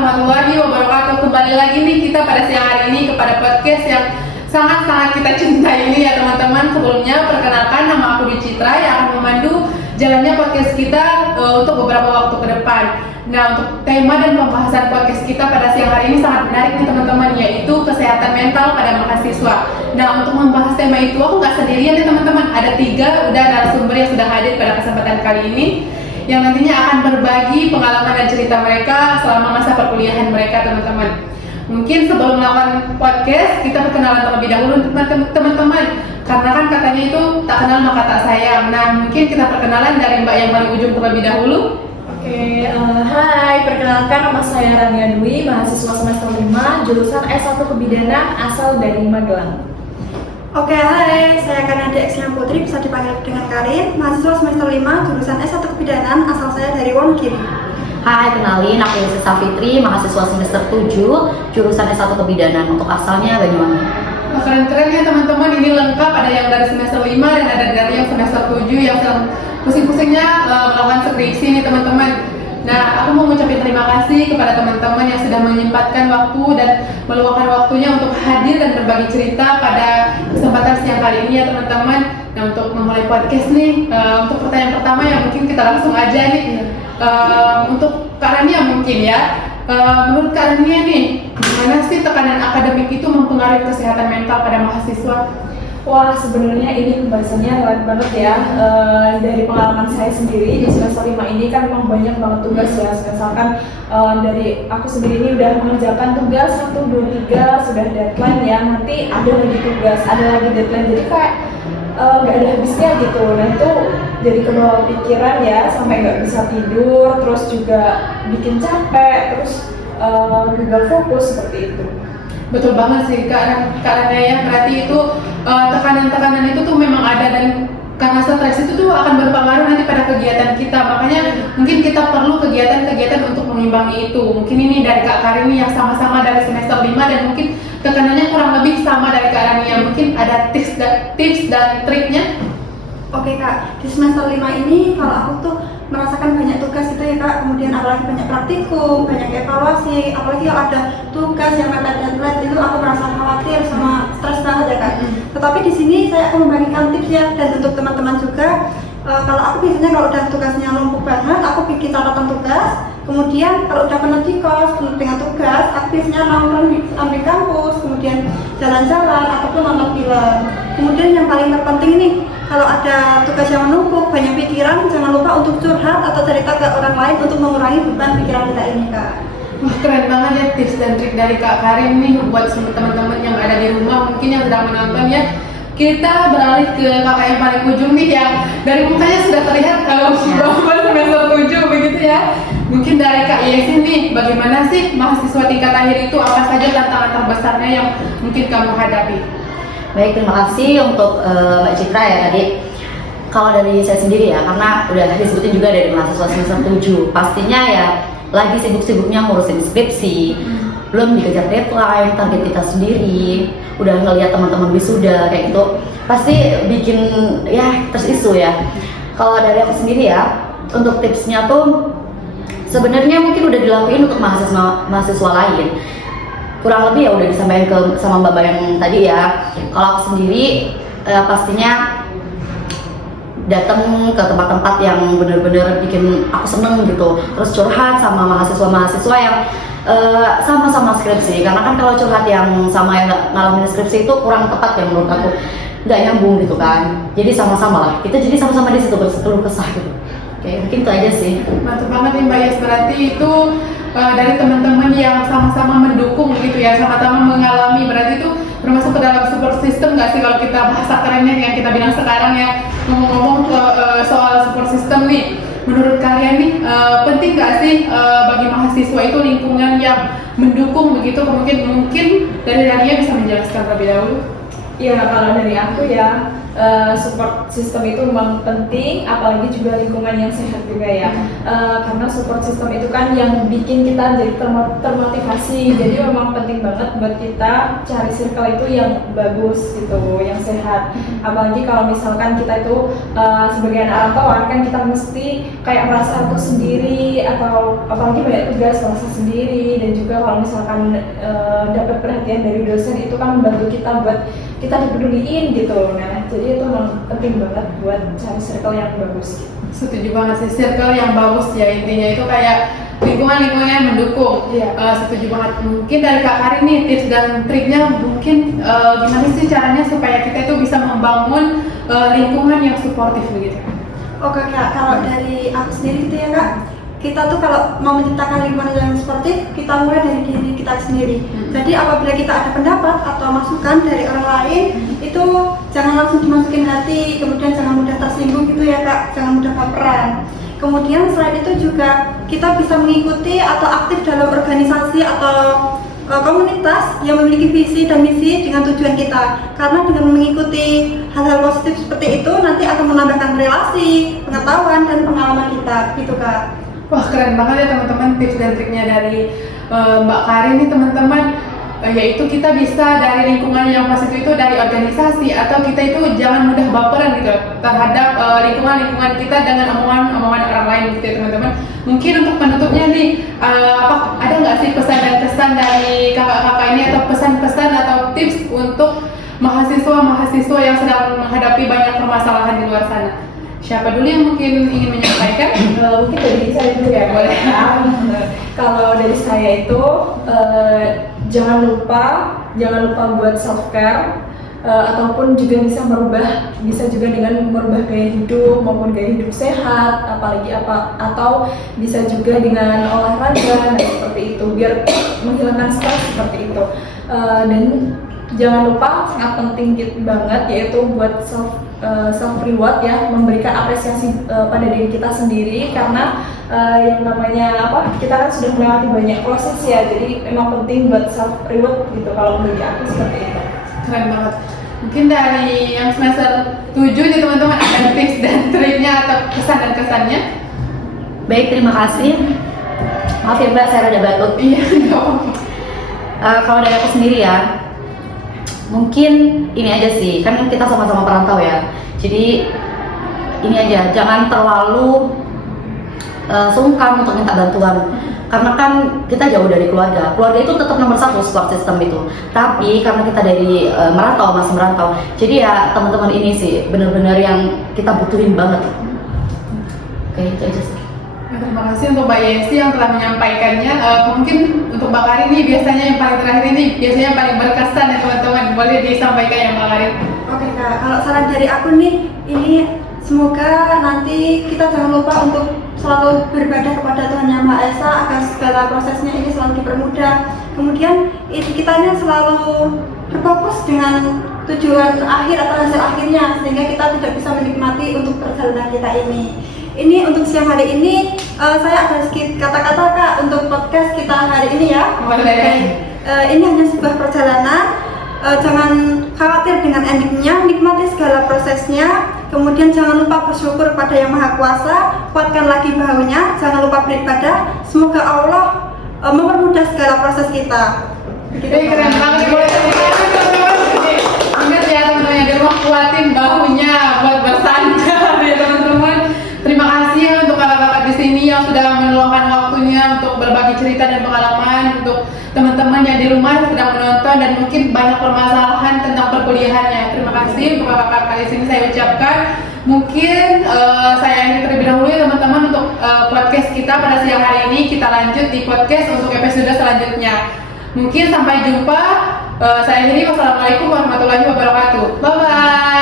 warahmatullahi wabarakatuh. Kembali lagi nih kita pada siang hari ini kepada podcast yang sangat-sangat kita cintai ini ya teman-teman. Sebelumnya perkenalkan, nama aku Dwi Citra yang akan memandu jalannya podcast kita untuk beberapa waktu ke depan. Nah, untuk tema dan pembahasan podcast kita pada siang hari ini sangat menarik nih teman-teman, yaitu kesehatan mental pada mahasiswa. Nah, untuk membahas tema itu aku nggak sendirian nih teman-teman, ada 3 narasumber yang sudah hadir pada kesempatan kali ini, yang nantinya akan berbagi pengalaman dan cerita mereka selama masa perkuliahan mereka teman-teman. Mungkin sebelum melakukan podcast, kita perkenalan terlebih dahulu teman-teman, karena kan katanya itu tak kenal maka tak sayang. Nah, mungkin kita perkenalan dari Mbak yang paling ujung terlebih dahulu. Hai, perkenalkan nama saya Rania Dwi, mahasiswa semester 5, jurusan S1 Kebidanan, asal dari Magelang. Hai, saya Kanada Eksna Putri, bisa dipanggil dengan Karin, mahasiswa semester 5, jurusan S1 Kebidanan, asal saya dari Wonogiri. Hai, kenalin, aku Yusuf Fitri, mahasiswa semester 7, jurusan S1 Kebidanan, untuk asalnya Banyuwangi. Keren-keren ya teman-teman, ini lengkap, ada yang dari semester 5 dan ada dari yang semester 7 yang sedang pusing-pusingnya melakukan skripsi nih teman-teman. Nah, aku mau mengucapkan terima kasih kepada teman-teman yang sudah menyempatkan waktu dan meluangkan waktunya untuk hadir dan berbagi cerita pada kesempatan siang kali ini ya teman-teman. Nah, untuk memulai podcast nih, untuk pertanyaan pertama yang mungkin kita langsung aja nih, untuk Kak Rania mungkin ya, menurut Kak Rania nih, gimana sih tekanan akademik itu mempengaruhi kesehatan mental pada mahasiswa? Wah, sebenarnya ini pembahasannya relate banget ya. Dari pengalaman saya sendiri di semester 5 ini kan memang banyak banget tugas ya. Misalkan dari aku sendiri ini udah mengerjakan tugas 1, 2, 3, sudah deadline ya. Nanti ada lagi tugas, ada lagi deadline. Jadi kayak nggak ada habisnya gitu. Nah itu jadi kebawa pikiran ya, sampai nggak bisa tidur, terus juga bikin capek, terus gagal fokus seperti itu. Betul banget sih Kak Rania ya, berarti itu tekanan-tekanan itu tuh memang ada, dan karena stres itu tuh akan berpengaruh nanti pada kegiatan kita. Makanya mungkin kita perlu kegiatan-kegiatan untuk mengimbangi itu. Mungkin ini dari Kak Karini yang sama-sama dari semester 5 dan mungkin tekanannya kurang lebih sama dari Kak Rania. Mungkin ada tips dan triknya. Oke Kak, di semester 5 ini kalau aku tuh merasakan banyak tugas gitu ya Kak, kemudian apalagi banyak praktikum, banyak evaluasi, apalagi kalau ada tugas yang mepet-mepet itu aku merasa khawatir sama stres banget ya Kak. Tetapi di sini saya akan membagikan tips ya, dan untuk teman-teman juga, kalau aku biasanya kalau udah tugasnya numpuk banget, aku bikin catatan tugas. Kemudian kalau udah penat di kos dengan tugas, aku biasanya nongkrong di kampus, kemudian jalan-jalan ataupun nonton film. Kemudian yang paling terpenting nih, kalau ada tugas yang menumpuk, banyak pikiran, jangan lupa untuk curhat atau cerita ke orang lain untuk mengurangi beban pikiran kita ini Kak. Wah, keren banget ya tips dan trik dari Kak Karin nih buat semua teman-teman yang ada di rumah mungkin yang sedang menonton ya. Kita beralih ke kakak yang paling ujung nih, yang dari mukanya sudah terlihat kalau semester 7 begitu ya. Mungkin dari Kak Yesin nih, bagaimana sih mahasiswa tingkat akhir itu, apa saja tantangan terbesarnya yang mungkin kamu hadapi? Baik, terima kasih untuk Mbak Citra ya tadi. Kalau dari saya sendiri ya, karena udah disebutin juga dari mahasiswa semester 7, pastinya ya lagi sibuk-sibuknya ngurusin skripsi, belum dikejar deadline, target kita sendiri, udah ngelihat teman-teman wisuda kayak gitu, pasti bikin ya tersisu ya. Kalau dari aku sendiri ya, untuk tipsnya tuh sebenarnya mungkin udah dilakuin untuk mahasiswa lain. Kurang lebih ya udah disampaikan sama Mbak yang tadi ya. Kalau aku sendiri pastinya datang ke tempat-tempat yang benar-benar bikin aku seneng gitu. Terus curhat sama mahasiswa-mahasiswa yang sama-sama skripsi. Karena kan kalau curhat yang sama yang ngalamin skripsi itu kurang tepat ya menurut aku. Nggak nyambung gitu kan. Jadi sama-sama lah. Kita jadi sama-sama di situ berseteru kesah gitu. Oke, mungkin itu aja sih. Mantap banget nih Mbak Yes, berarti itu dari teman-teman yang sama-sama mendukung gitu ya, sama-sama mengalami, berarti itu termasuk ke dalam support system nggak sih kalau kita bahasa kerennya yang kita bilang sekarang ya, ngomong-ngomong soal support system nih. Menurut kalian nih, penting nggak sih bagi mahasiswa itu lingkungan yang mendukung begitu? Mungkin dari Rania bisa menjelaskan terlebih dahulu. Ya, kalau dari aku ya, support system itu memang penting, apalagi juga lingkungan yang sehat juga ya. Karena support system itu kan yang bikin kita jadi termotivasi. Jadi memang penting banget buat kita cari circle itu yang bagus gitu, yang sehat. Apalagi kalau misalkan kita itu sebagai anak rantauan kan kita mesti kayak merasa aku sendiri, atau apalagi banyak tugas merasa sendiri, dan juga kalau misalkan dapat perhatian dari dosen itu kan membantu kita buat kita dipeduliin gitu. Nah, jadi itu memang penting banget buat cari circle yang bagus. Setuju banget sih, circle yang bagus ya, intinya itu kayak lingkungan yang mendukung. Iya. Setuju banget. Mungkin dari Kak Karin nih tips dan triknya mungkin gimana sih caranya supaya kita itu bisa membangun lingkungan yang suportif begitu. Oke Kak, kalau dari aku sendiri gitu ya Kak, kita tuh kalau mau menciptakan lingkungan yang sportif, kita mulai dari diri kita sendiri. Jadi apabila kita ada pendapat atau masukan dari orang lain, itu jangan langsung dimasukin hati, kemudian jangan mudah tersinggung gitu ya Kak, jangan mudah baperan. Kemudian selain itu juga kita bisa mengikuti atau aktif dalam organisasi atau komunitas yang memiliki visi dan misi dengan tujuan kita. Karena dengan mengikuti hal-hal positif seperti itu nanti akan menambahkan relasi, pengetahuan dan pengalaman kita gitu Kak. Wah, keren banget ya teman-teman tips dan triknya dari Mbak Karin nih teman-teman. Yaitu kita bisa dari lingkungan yang positif itu dari organisasi, atau kita itu jangan mudah baperan gitu terhadap lingkungan kita dengan omongan orang lain gitu ya teman-teman. Mungkin untuk penutupnya nih, ada nggak sih pesan dan kesan dari kakak-kakak ini, atau pesan-pesan atau tips untuk mahasiswa yang sedang menghadapi banyak permasalahan di luar sana? Siapa dulu yang mungkin ingin menyampaikan? Mungkin dari saya dulu ya. Boleh. Kalau dari saya itu jangan lupa buat self care, ataupun juga bisa juga dengan merubah gaya hidup maupun gaya hidup sehat, atau bisa juga dengan olahraga, seperti itu biar menghilangkan stres seperti itu. Dan jangan lupa sangat penting banget yaitu buat self reward ya, memberikan apresiasi pada diri kita sendiri, karena yang namanya kita kan sudah melewati banyak proses ya, jadi memang penting buat self reward gitu kalau bagi aku seperti itu. Keren banget. Mungkin dari yang semester 7 nih teman-teman, ada tips dan triknya atau kesan dan kesannya? Baik, terima kasih. Maaf ya Mbak, saya rada batuk. Iya, nggak apa-apa. Kalau dari aku sendiri ya, mungkin ini aja sih, kan kita sama-sama perantau ya. Jadi ini aja, jangan terlalu sungkan untuk minta bantuan. Karena kan kita jauh dari keluarga itu tetap nomor 1 support system itu. Tapi karena kita dari masih merantau, jadi ya teman-teman ini sih benar-benar yang kita butuhin banget. Oke, itu aja sih. Terima kasih untuk Mbak Yesi yang telah menyampaikannya. Mungkin untuk Mbak Karin nih biasanya yang paling terakhir ini biasanya yang paling berkesan ya teman-teman. Boleh disampaikan ya Mbak Karin? Oke Kak, kalau saran dari aku nih, ini semoga nanti kita jangan lupa untuk selalu beribadah kepada Tuhan Yang Maha Esa agar segala prosesnya ini selalu dipermudah. Kemudian kita ini selalu berfokus dengan tujuan akhir atau hasil akhirnya, sehingga kita tidak bisa menikmati untuk perjalanan kita ini. Ini untuk siang hari ini saya ada sedikit kata-kata Kak untuk podcast kita hari ini ya. Boleh. Ini hanya sebuah perjalanan. Jangan khawatir dengan endingnya, nikmati segala prosesnya. Kemudian jangan lupa bersyukur pada Yang Maha Kuasa, kuatkan lagi bahunya, jangan lupa beribadah. Semoga Allah mempermudah segala proses kita. Keren banget, boleh teman-teman. Ingat ya teman-teman yang di rumah, kuatin bahunya buat bersandar ya teman-teman. Terima kasih ya untuk kakak-kakak di sini yang sudah meluangkan waktunya untuk berbagi cerita dan pengalaman untuk teman-teman yang di rumah sedang menonton dan mungkin banyak permasalahan tentang perkuliahannya. Terima kasih untuk kakak-kakak di sini saya ucapkan. Mungkin saya akhiri terlebih dahulu ya teman-teman untuk podcast kita pada siang hari ini. Kita lanjut di podcast untuk episode selanjutnya. Mungkin sampai jumpa. Saya akhiri. Wassalamualaikum warahmatullahi wabarakatuh. Bye bye.